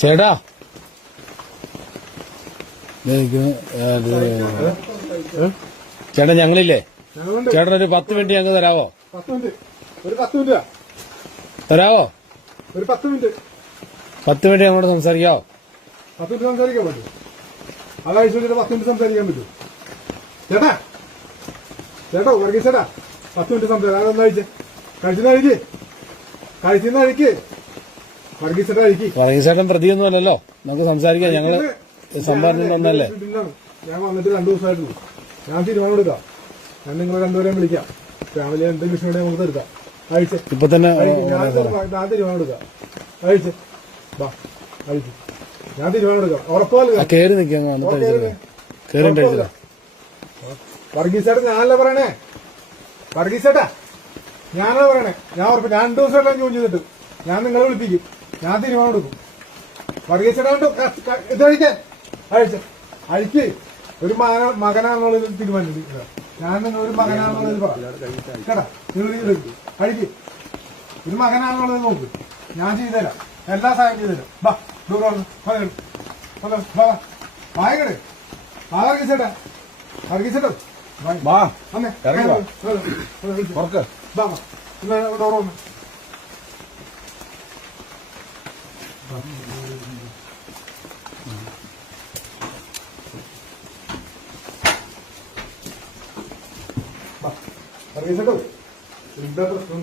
ചേട്ടാ ചേട്ടാ ഞങ്ങളില്ലേ ചേട്ടൻ ഒരു 10 മിനിറ്റ് ഞങ്ങൾക്ക് തരാവോ? 10 മിനിറ്റ്, ഒരു 10 മിനിറ്റ് തരാവോ? ഒരു 10 മിനിറ്റ് 10 മിനിറ്റ് ഞങ്ങളോട് സംസാരിക്കാവോ? 10 മിനിറ്റ് സംസാരിക്കാൻ പറ്റും. അതാഴ്ച 10 മിനിറ്റ് സംസാരിക്കാൻ പറ്റും. ചേട്ടാ ചേട്ടോ വർഗീസ് ചേട്ടാ 10 മിനിറ്റ് സംസാരിക്കാം. അതൊന്നഴിച്ച് കഴിച്ചെന്ന് അഴിക്ക് വർഗീസ് ചേട്ടാ അഴിക്ക്. വർഗീസ് ചേട്ടൻ പ്രതിയൊന്നും അല്ലല്ലോ, നമുക്ക് സംസാരിക്കാം. ഞങ്ങള് സംഭാഷണം ഒന്നല്ലേ. ഞാൻ വന്നിട്ട് 2 ദിവസമായിട്ടുള്ളൂ. ഞാൻ തീരുമാനം എടുക്കാം. ഞാൻ നിങ്ങളെ രണ്ടുപേരെയും വിളിക്കാം. ഫാമിലി എന്തെങ്കിലും വിഷയം നമുക്ക് തീർക്കാം. അഴിച്ച് ഇപ്പൊ തന്നെ ഞാൻ തീരുമാനം എടുക്കാം. അഴിച്ച് വാ അഴിച്ച് ഞാൻ തീരുമാനം എടുക്കാം. ഉറപ്പല്ല കേറി നിൽക്കാം. കേറിട്ട് വർഗീസ് ചേട്ടാ ഞാനല്ല പറയണേ. വർഗീസ് ചേട്ടാ ഞാനാ പറയണേ. ഞാൻ ഉറപ്പ്. ഞാൻ 2 ദിവസമായിട്ട് ജോയിൻ ചെയ്തിട്ട് ഞാൻ നിങ്ങളെ വിളിപ്പിക്കും. ഞാൻ തീരുമാനം എടുക്കും. വർഗീസ് ചേട്ടാ ഇത് അഴിക്കാൻ അഴിക്ക്. ഒരു മകനാണെന്നുള്ളത് തീരുമാനിച്ചു. ഞാൻ നിങ്ങളൊരു മകനാണെന്നുള്ളത് പറയാം കേട്ടാ. നിങ്ങൾ അഴിക്ക്. ഒരു മകനാണെന്നുള്ളത് നോക്ക്. ഞാൻ ചെയ്തുതരാം. എല്ലാ സഹായം ചെയ്തുതരാം. ബാ വായകട് വർഗീസേട്ടാ വർഗീസേട്ടോ വർഗീസേട്ടോ എന്താ പ്രശ്നം?